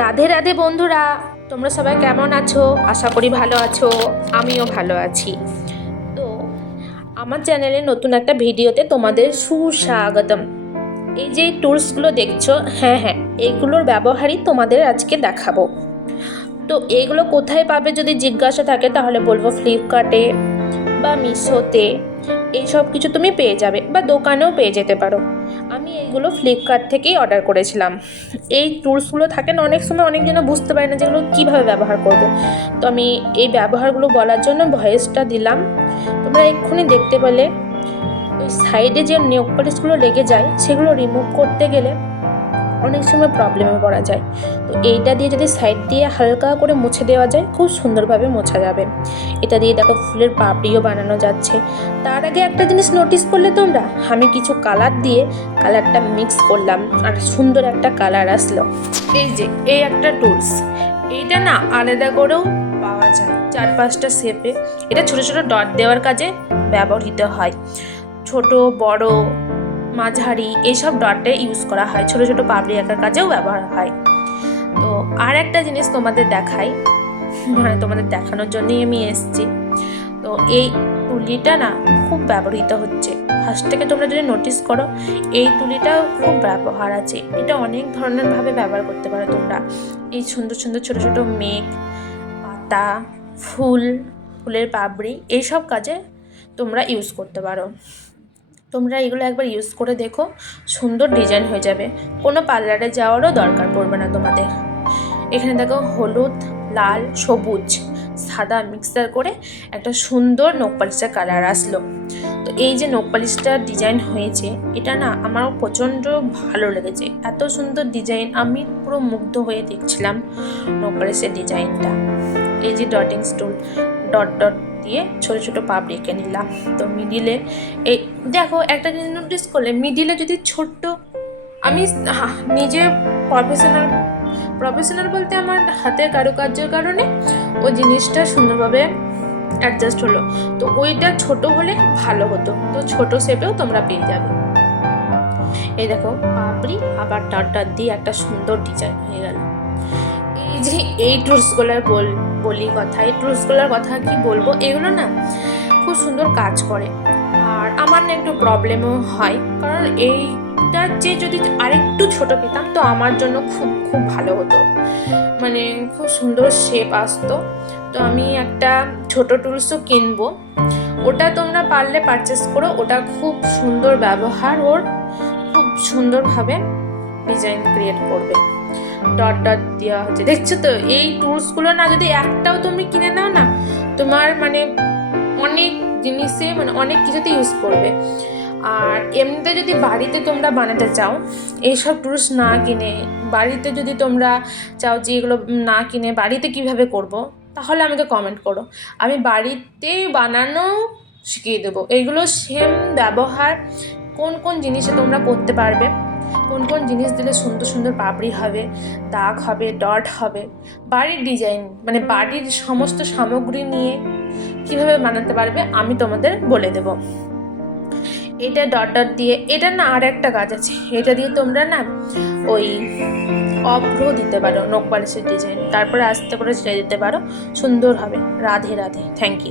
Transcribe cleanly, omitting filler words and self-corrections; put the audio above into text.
রাধে রাধে বন্ধুরা, তোমরা সবাই কেমন আছো? আশা করি ভালো আছো। আমিও ভালো আছি। তো আমার চ্যানেলে নতুন একটা ভিডিওতে তোমাদের সুস্বাগতম। এই যে টুলসগুলো দেখছো, হ্যাঁ, এইগুলোর ব্যবহারই তোমাদের আজকে দেখাবো। তো এইগুলো কোথায় পাবে যদি জিজ্ঞাসা থাকে তাহলে বলবো ফ্লিপকার্টে বা মিশোতে। এইসব কিছু তুমি পেয়ে যাবে বা দোকানেও পেয়ে যেতে পারো। আমি এইগুলো ফ্লিপকার্ট থেকেই অর্ডার করেছিলাম। এই টুলসগুলো থাকে না, অনেক সময় অনেকজন বুঝতে পারে না যেগুলো কীভাবে ব্যবহার করব। তো আমি এই ব্যবহারগুলো বলার জন্য ভয়েসটা দিলাম। তোমরা এক্ষুনি দেখতে পেলে ওই সাইডে যে নেল পলিশগুলো লেগে যায় সেগুলো রিমুভ করতে গেলে অনেক সময় প্রবলেমে পড়া যায়। তো এইটা দিয়ে যদি সাইড দিয়ে হালকা করে মুছে দেওয়া যায় খুব সুন্দরভাবে মোছা যাবে। এটা দিয়ে দেখো ফুলের পাপড়িও বানানো যাচ্ছে। তার আগে একটা জিনিস নোটিস করলে তোমরা, আমি কিছু কালার দিয়ে কালারটা মিক্স করলাম আর সুন্দর একটা কালার আসলো। এই যে এই একটা টুলস, এইটা না আলাদা করেও পাওয়া যায় 4-5টা শেপে। এটা ছোট ছোট ডট দেওয়ার কাজে ব্যবহৃত হয়। ছোট বড় মাঝারি এইসব ডটে ইউজ করা হয়, ছোট ছোট পাপড়ি আঁকার কাজেও ব্যবহার হয়। তো আর একটা জিনিস তোমাদের দেখাই, মানে তোমাদের দেখানোর জন্যই আমি এসেছি। তো এই তুলিটা না খুব ব্যবহৃত হচ্ছে। ফার্স্ট থেকে তোমরা যদি নোটিস করো, এই তুলিটা খুব ব্যবহার আছে। এটা অনেক ধরনের ভাবে ব্যবহার করতে পারো তোমরা। এই সুন্দর সুন্দর ছোট ছোট মেঘ, পাতা, ফুলের পাপড়ি এইসব কাজে তোমরা ইউজ করতে পারো। তোমরা এগুলো একবার ইউজ করে দেখো, সুন্দর ডিজাইন হয়ে যাবে। কোনো পার্লারে যাওয়ারও দরকার পড়বে না তোমাদের। এখানে দেখো হলুদ, লাল, সবুজ, সাদা মিক্সার করে একটা সুন্দর নখ পালিশের কালার আসলো। তো এই যে নখ পালিশটার ডিজাইন হয়েছে, এটা না আমার প্রচণ্ড ভালো লেগেছে। এত সুন্দর ডিজাইন, আমি পুরো মুগ্ধ হয়ে দেখছিলাম নখ পালিশের ডিজাইনটা। এই যে ডটিং টুল, ডট ডট দিয়ে ছোট ছোট পাপড়ি এঁকে নিলাম। তো মিডিলে এই দেখো একটা জিনিস নোটিস করলে, মিডিলে যদি ছোট্ট, আমি নিজে প্রফেশনাল বলতে আমার হাতের কারুকার্যের কারণে ওই জিনিসটা সুন্দরভাবে অ্যাডজাস্ট হলো। তো ওইটা ছোট হলে ভালো হতো। তো ছোট শেপেও তোমরা পেয়ে যাবে। এই দেখো পাপড়ি আবার ডট ডট দিয়ে একটা সুন্দর ডিজাইন হয়ে গেল। এই যে এই টুলসগুলোর বলি কথা, এই টুলসগুলোর কথা কি বলবো, এগুলো না খুব সুন্দর কাজ করে। আর আমার না একটু প্রবলেমও হয়, কারণ এইটার যে যদি আরেকটু ছোট পেতাম তো আমার জন্য খুব খুব ভালো হতো, মানে খুব সুন্দর শেপ আসতো। তো আমি একটা ছোট টুলসও কিনবো। ওটা তোমরা পারলে পারচেস করো, ওটা খুব সুন্দর ব্যবহার, ওর খুব সুন্দরভাবে ডিজাইন ক্রিয়েট করবে। ডট ডট দেওয়া হচ্ছে, দেখছো তো? এই টুলসগুলো না যদি একটাও তুমি কিনে নাও না, তোমার মানে অনেক জিনিসে, মানে অনেক কিছুতে ইউজ করবে। আর এমনিতে যদি বাড়িতে তোমরা বানাতে চাও, এইসব টুলস না কিনে বাড়িতে যদি তোমরা চাও যে এগুলো না কিনে বাড়িতে কিভাবে করব, তাহলে আমাকে কমেন্ট করো, আমি বাড়িতে বানানো শিখিয়ে দেবো। এইগুলো সেম ব্যবহার কোন কোন জিনিসে তোমরা করতে পারবে, কোন কোন জিনিস দিলে সুন্দর সুন্দর পাপড়ি হবে, দাগ হবে, ডট হবে, বাড়ির ডিজাইন মানে বাড়ির সমস্ত সামগ্রী নিয়ে কীভাবে বানাতে পারবে আমি তোমাদের বলে দেব। এটা ডট ডট দিয়ে, এটা না আর একটা কাজ আছে, এটা দিয়ে তোমরা না ওই অভ্র দিতে পারো, নখ পালিশের ডিজাইন, তারপরে আস্তে করে ছেড়ে দিতে পারো, সুন্দর হবে। Radhe Radhe, thank you.